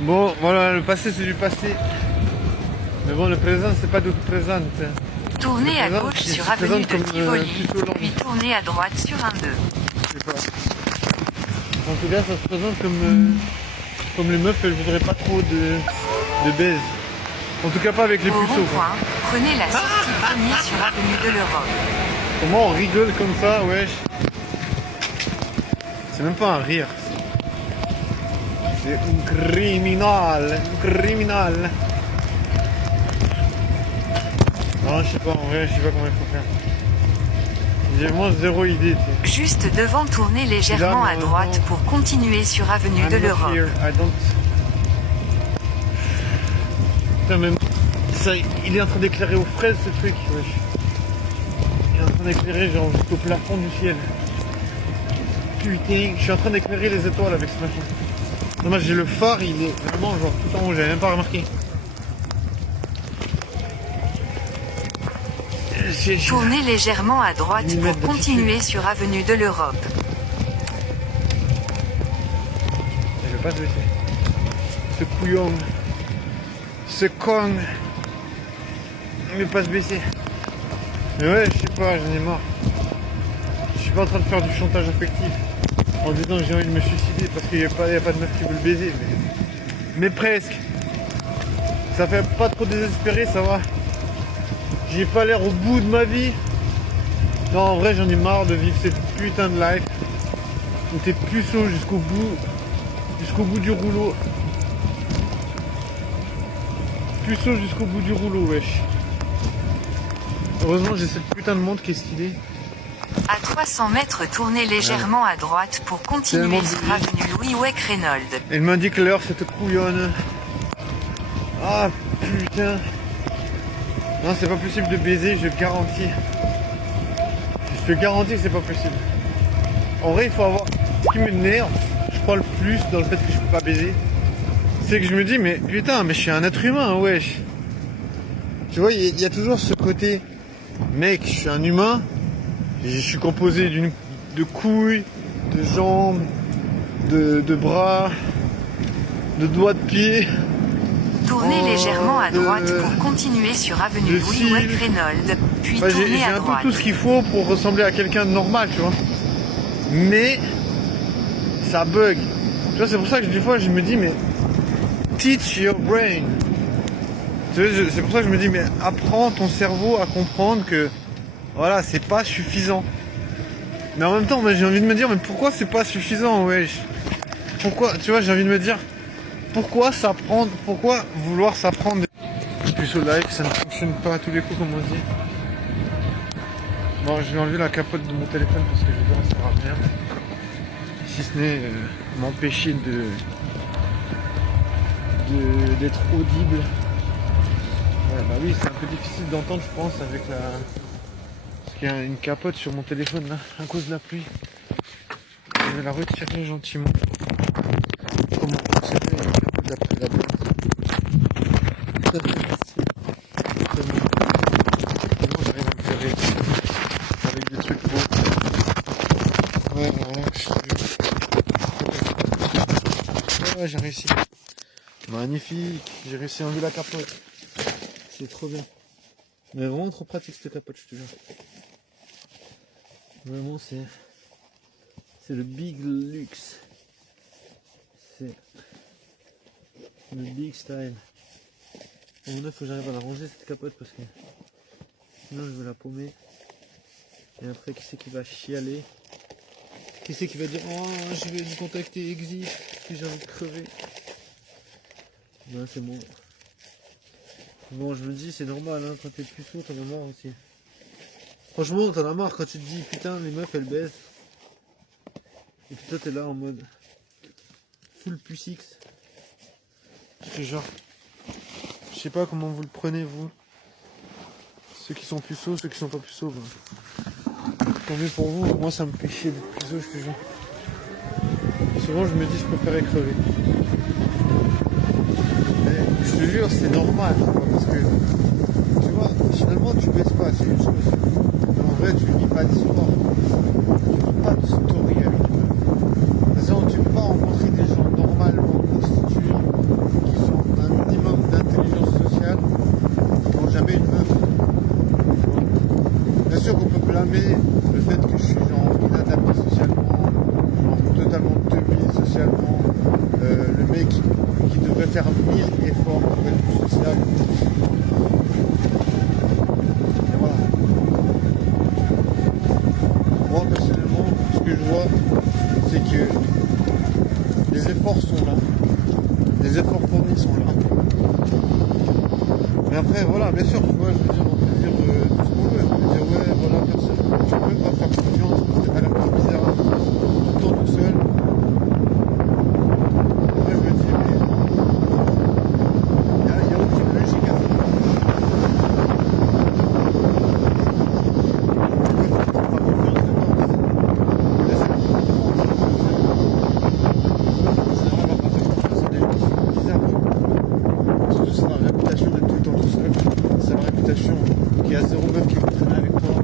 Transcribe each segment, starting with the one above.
Bon, voilà, le passé c'est du passé. Mais bon, le présent c'est pas du présent. Tournez à gauche sur avenue de Tivoli, puis tournez à droite sur un 2. Je sais pas. En tout cas, ça se présente comme les meufs, elles voudraient pas trop de baise. En tout cas, pas avec les Au puceaux. rond-point, prenez la sortie premier sur avenue de l'Europe. Comment on rigole comme ça, wesh? C'est même pas un rire. C'est un criminal. Un criminal. Non, je sais pas, en vrai, je sais pas comment il faut faire. J'ai vraiment zéro idée. Tu sais. Juste devant, tournez légèrement à droite pour continuer sur avenue de l'Europe. Putain, même ça, il est en train d'éclairer aux fraises ce truc. Wesh. Il est en train d'éclairer genre jusqu'au plafond du ciel. Putain, je suis en train d'éclairer les étoiles avec ce machin. Dommage, j'ai le phare, il est vraiment genre tout en haut, j'avais même pas remarqué. Tournez légèrement à droite pour continuer sur avenue de l'Europe. Je vais pas te laisser. Ce couillon. Ce con. Il veut pas se baisser. Mais ouais, je sais pas, j'en ai marre. Je suis pas en train de faire du chantage affectif en disant que j'ai envie de me suicider parce qu'il n'y a pas de meuf qui veut le baiser. Mais presque. Ça fait pas trop désespéré, ça va. J'ai pas l'air au bout de ma vie. Non, en vrai, j'en ai marre de vivre cette putain de life où t'es puceau jusqu'au bout du rouleau. Puceau jusqu'au bout du rouleau, wesh. Heureusement, j'ai cette putain de montre qui est stylée. À 300 mètres, tournez légèrement à droite pour continuer sur avenue Louis-Weck Reynolds. Elle m'indique l'heure, cette couillonne. Ah putain. Non, c'est pas possible de baiser, je te garantis. Je te garantis que c'est pas possible. En vrai, il faut avoir... Ce qui m'énerve, je crois le plus dans le fait que je peux pas baiser, c'est que je me dis, mais putain, mais je suis un être humain, wesh. Tu vois, il y a toujours ce côté, mec, je suis un humain, je suis composé de couilles, de jambes, de bras, de doigts de pied. Tournez légèrement à droite pour continuer sur avenue Louis-Weck Reynolds, puis tournez à droite. J'ai un peu tout ce qu'il faut pour ressembler à quelqu'un de normal, tu vois. Mais ça bug. Tu vois, c'est pour ça que des fois je me dis, mais teach your brain. C'est pour ça que je me dis, mais apprends ton cerveau à comprendre que voilà, c'est pas suffisant. Mais en même temps, j'ai envie de me dire, mais pourquoi c'est pas suffisant, wesh? Pourquoi, tu vois, j'ai envie de me dire, pourquoi vouloir s'apprendre des puceaux live, ça ne fonctionne pas à tous les coups, comme on dit. Bon, je vais enlever la capote de mon téléphone parce que je vais dire, ça sert à rien. Si ce n'est m'empêcher d'être audible. Ouais, bah oui, c'est un peu difficile d'entendre, je pense, avec la... Parce qu'il y a une capote sur mon téléphone, là, à cause de la pluie. Je vais la retirer gentiment. Comment retirer la capote d'après la boîte? Très bien, merci. Comment j'arrive à me faire réussir avec des trucs beaux. Ouais, ouais, j'ai réussi. Magnifique, j'ai réussi à enlever la capote. C'est trop bien. Mais vraiment trop pratique cette capote, je te jure. Vraiment c'est le big luxe. C'est le big style. Bon là faut que j'arrive à la ranger cette capote parce que sinon je vais la paumer. Et après qui c'est qui va chialer? Qui c'est qui va dire oh je vais me contacter Exit si j'ai envie de crever? Ben c'est bon. Bon, je me dis, c'est normal, hein, quand t'es puceau, t'en as marre aussi. Franchement, t'en as marre quand tu te dis, putain, les meufs, elles baissent. Et puis toi, t'es là en mode full pucix. C'est genre, je sais pas comment vous le prenez, vous. Ceux qui sont puceaux, ceux qui sont pas puceaux. Ben. Tant mieux pour vous, moi, ça me fait chier d'être puceau, je te jure. Souvent, je me dis, je préférais crever. Mais je te jure, c'est normal, parce que tu vois, finalement tu baisses pas, c'est une chose. Mais en vrai, tu lis pas d'histoire, tu lis pas de story avec toi. C'est-à-dire, tu peux pas rencontrer des gens normalement constitués enlever le fait que je suis genre inadapté socialement, genre totalement teubé socialement, le mec qui devrait faire 1000 efforts pour être plus sociable. Et voilà. Moi personnellement, ce que je vois, c'est que les efforts sont là, les efforts fournis sont là. Mais après, voilà, bien sûr, tu vois, je veux dire, on peut dire tout ce qu'on veut. On peut dire, ouais, voilà, personne, tu peux pas faire confiance, c'est pas la plus bizarre, tout le temps tout seul. Après, je me dis, mais il n'y a aucune logique à ça. C'est la réputation de tout le temps tout seul. C'est la réputation qu'il y a zéro meuf qui veut traîner avec toi.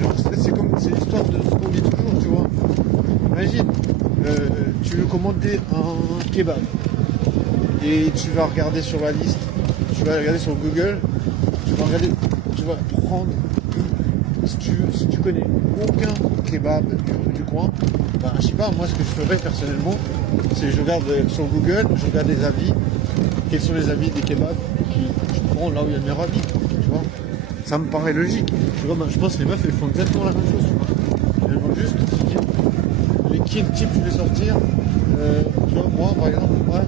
Genre, c'est l'histoire de ce qu'on dit toujours, tu vois. Imagine, tu veux commander un kebab et tu vas regarder sur la liste, tu vas regarder sur Google, tu vas prendre, si tu connais aucun kebab du coin, ben, je sais pas, moi ce que je ferais personnellement, c'est que je regarde sur Google, je regarde les avis, quels sont les avis des kebabs, et puis je prends là où il y a le meilleur avis, tu vois. Ça me paraît logique. Tu vois, ben, je pense que les meufs elles font exactement la même chose, tu vois. Elles vont juste se dire avec quel type tu veux sortir. Tu vois, moi par exemple, ouais,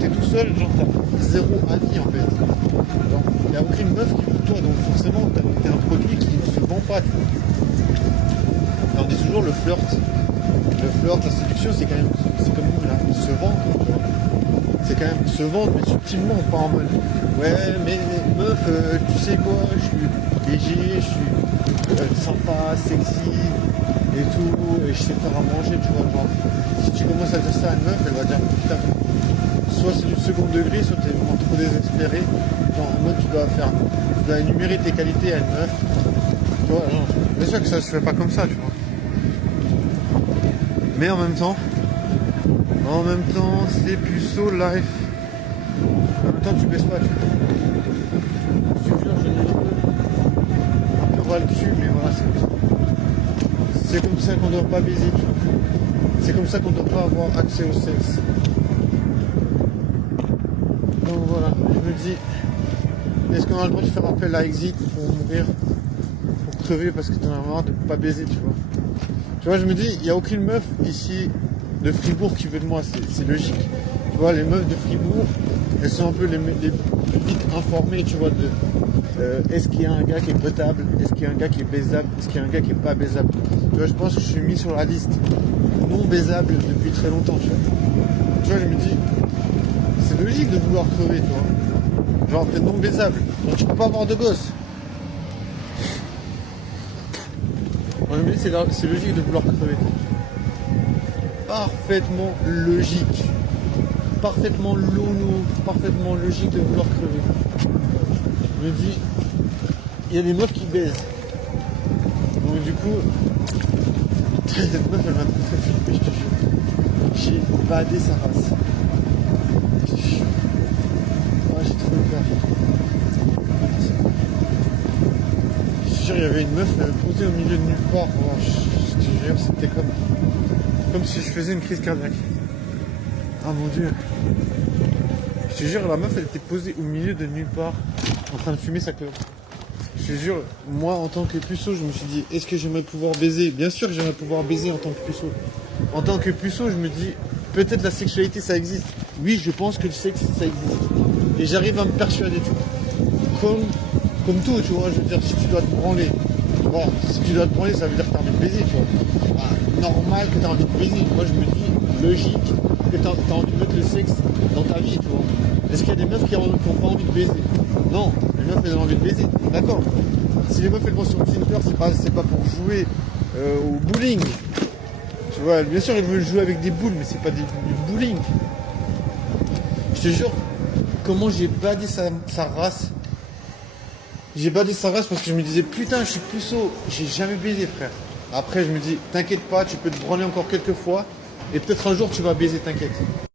t'es tout seul, genre t'as zéro avis en fait. Il n'y a aucune meuf qui veut toi, donc forcément t'es un produit qui ne se vend pas, tu vois. Et on dit toujours le flirt, la séduction, c'est quand même là, se vendre, tu vois. C'est quand même se vendre, mais subtilement, pas en mode ouais, mais meuf, tu sais quoi, je suis léger, je suis sympa, sexy et tout, et je sais faire à manger, tu vois. Genre, si tu commences à dire ça à une meuf, elle va dire putain, soit c'est du second degré, soit t'es vraiment trop désespéré. Genre en mode tu dois énumérer tes qualités à une meuf. Tu vois, genre, bien sûr que ça se fait pas comme ça, tu vois. Mais en même temps, c'est puceau life. En même temps, tu baisses pas, tu vois. Je te jure, j'ai un peu ras le cul, mais voilà, c'est comme ça qu'on doit pas baiser, tu vois. C'est comme ça qu'on doit pas avoir accès au sexe. Donc voilà, je me dis, est-ce qu'on a le droit de faire appel à Exit pour mourir, pour crever parce que t'en as marre de pas baiser, tu vois. Tu vois, je me dis, il n'y a aucune meuf ici de Fribourg qui veut de moi, c'est logique. Tu vois, les meufs de Fribourg, elles sont un peu les plus vite informées, tu vois, de est-ce qu'il y a un gars qui est potable, est-ce qu'il y a un gars qui est baisable, est-ce qu'il y a un gars qui est pas baisable. Tu vois, je pense que je suis mis sur la liste non baisable depuis très longtemps, tu vois. Tu vois, je me dis, c'est logique de vouloir crever, tu vois. Genre, t'es non baisable, donc tu peux pas avoir de gosse. On me dit c'est logique de vouloir crever. Parfaitement logique. Parfaitement lono, parfaitement logique de vouloir crever. Je me dis, il y a des meufs qui baisent. Donc du coup, cette meuf elle m'a trop fait flipper, je te jure. J'ai badé sa race. Je te jure. Ah, j'ai trop eu peur. Je te jure, il y avait une meuf posée au milieu de nulle part. Oh, je te jure, c'était comme si je faisais une crise cardiaque. Ah mon dieu. Je te jure, la meuf elle était posée au milieu de nulle part en train de fumer sa clope. Je te jure, moi en tant que puceau, je me suis dit, est-ce que j'aimerais pouvoir baiser? Bien sûr que j'aimerais pouvoir baiser en tant que puceau. En tant que puceau, je me dis, peut-être la sexualité ça existe. Oui, je pense que le sexe ça existe. Et j'arrive à me persuader, tu vois. Comme tout, tu vois, je veux dire, si tu dois te branler, bon, si tu dois te branler, ça veut dire que tu as envie de baiser, tu vois. Bah, normal que tu as envie de baiser. Moi, je me dis, logique, que tu as envie de mettre le sexe dans ta vie, tu vois. Est-ce qu'il y a des meufs qui n'ont pas envie de baiser? Non, les meufs, elles ont envie de baiser, d'accord. Si les meufs, elles vont sur Tinder, c'est pas pour jouer au bowling. Tu vois, bien sûr, elles veulent jouer avec des boules, mais c'est pas du bowling. Je te jure, comment j'ai badé sa race. J'ai badé sa race parce que je me disais, putain, je suis puceau, j'ai jamais baisé, frère. Après, je me dis, t'inquiète pas, tu peux te branler encore quelques fois, et peut-être un jour, tu vas baiser, t'inquiète.